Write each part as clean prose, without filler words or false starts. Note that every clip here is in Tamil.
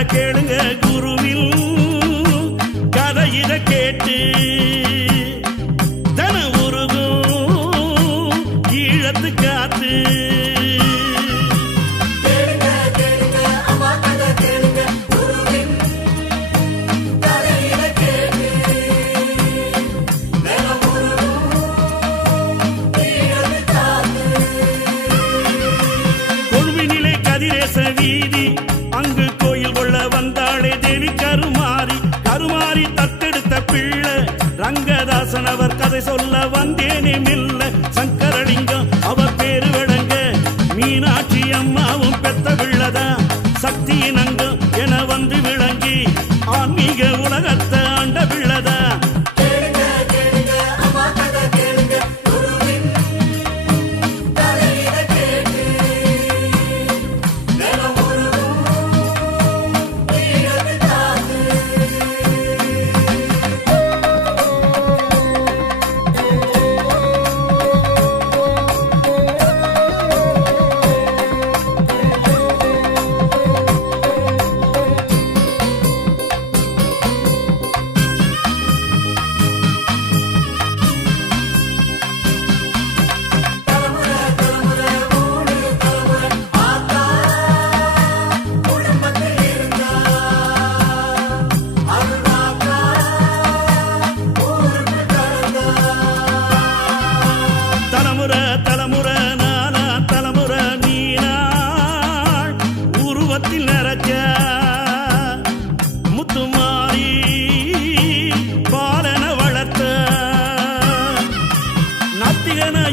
கதை கேளுங்க குருவில் கதை இத கேட்டு தன உருகும் ஈழத்து காத்து வீதி அங்கு கோயில் கொள்ள வந்தாளே தேவி கருமாரி கருமாரி தத்தெடுத்த பிள்ளை ரங்கதாசன் அவர் கதை சொல்ல வந்தேனே மெல்ல சங்கரலிங்கம் அவர் பேரு விளங்க மீனாட்சி அம்மாவும் பெத்த பிள்ளதா சக்தியின் அங்கம் என வந்து விளங்கி ஆன்மீக உலகத்தை ஆண்ட பிள்ளதா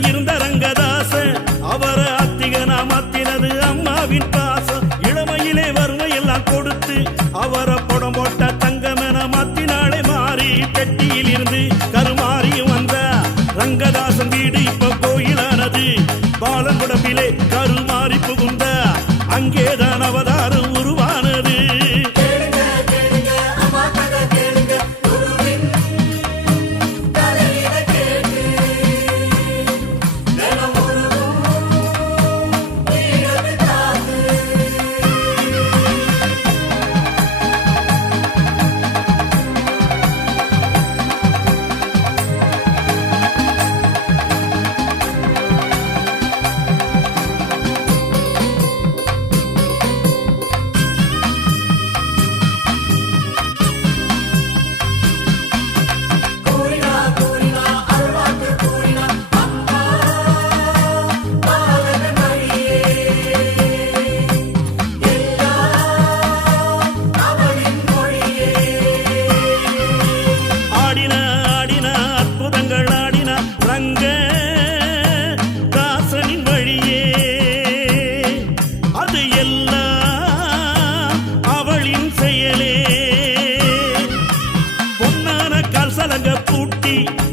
இருந்த ரங்கதாச அவர அத்திகனா மாத்தினது அம்மாவின் பாசம் இளமையிலே வறுமை எல்லாம் கொடுத்து அவரை படம் போட்ட தங்கமென மாத்தினாலே மாறி பெட்டியில் இருந்து கருமாறியும் வந்த ரங்கதாசன் வீடு இப்ப கோயிலானது பாலன் உடம்பிலே கருமாறி புகுந்த அங்கேதான் அவதாரம் உருவானது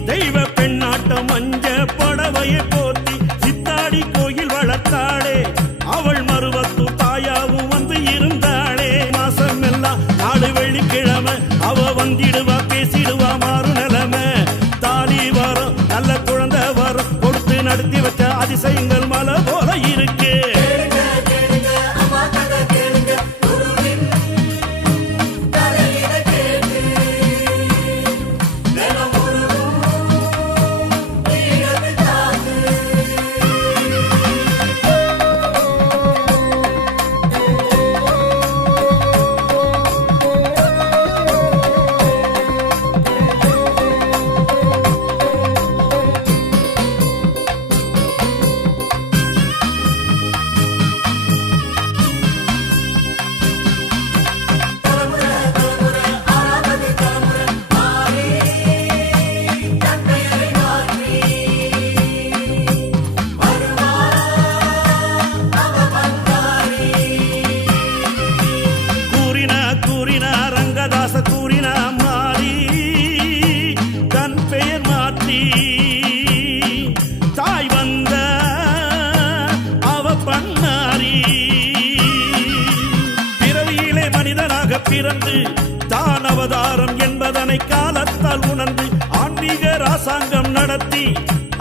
தெய்வ பெண்ணாட்டம் மஞ்ச படவையை போத்தி சித்தாடி கோயில் வளர்த்தாளே அவள் மருவத்து தாயாவும் வந்து இருந்தாளே மாசம் எல்லாம் நாடு வெள்ளிக்கிழமை அவ வந்திடுவா பேசிடுவா மாறு நிலைமை தாலி வரும் நல்ல குழந்தை வரும் கொடுத்து நடத்தி வச்ச அதிசயங்கள் மலை போல இருக்கு பிறந்து தான் அவதாரம் என்பதனை காலத்தால் உணர்ந்து ஆன்மீக ராசாங்கம் நடத்தி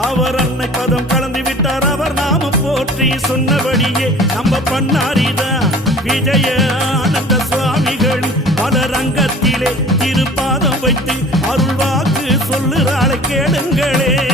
அவர் அன்னை பதம் கலந்து விட்டார். அவர் நாம போற்றி சொன்னபடியே நம்ம பண்ணாரிதான் விஜய ஆனந்த சுவாமிகள். மலரங்கத்திலே திருப்பாதம் வைத்து அருள்வாக்கு சொல்லுறாளை கேளுங்களே.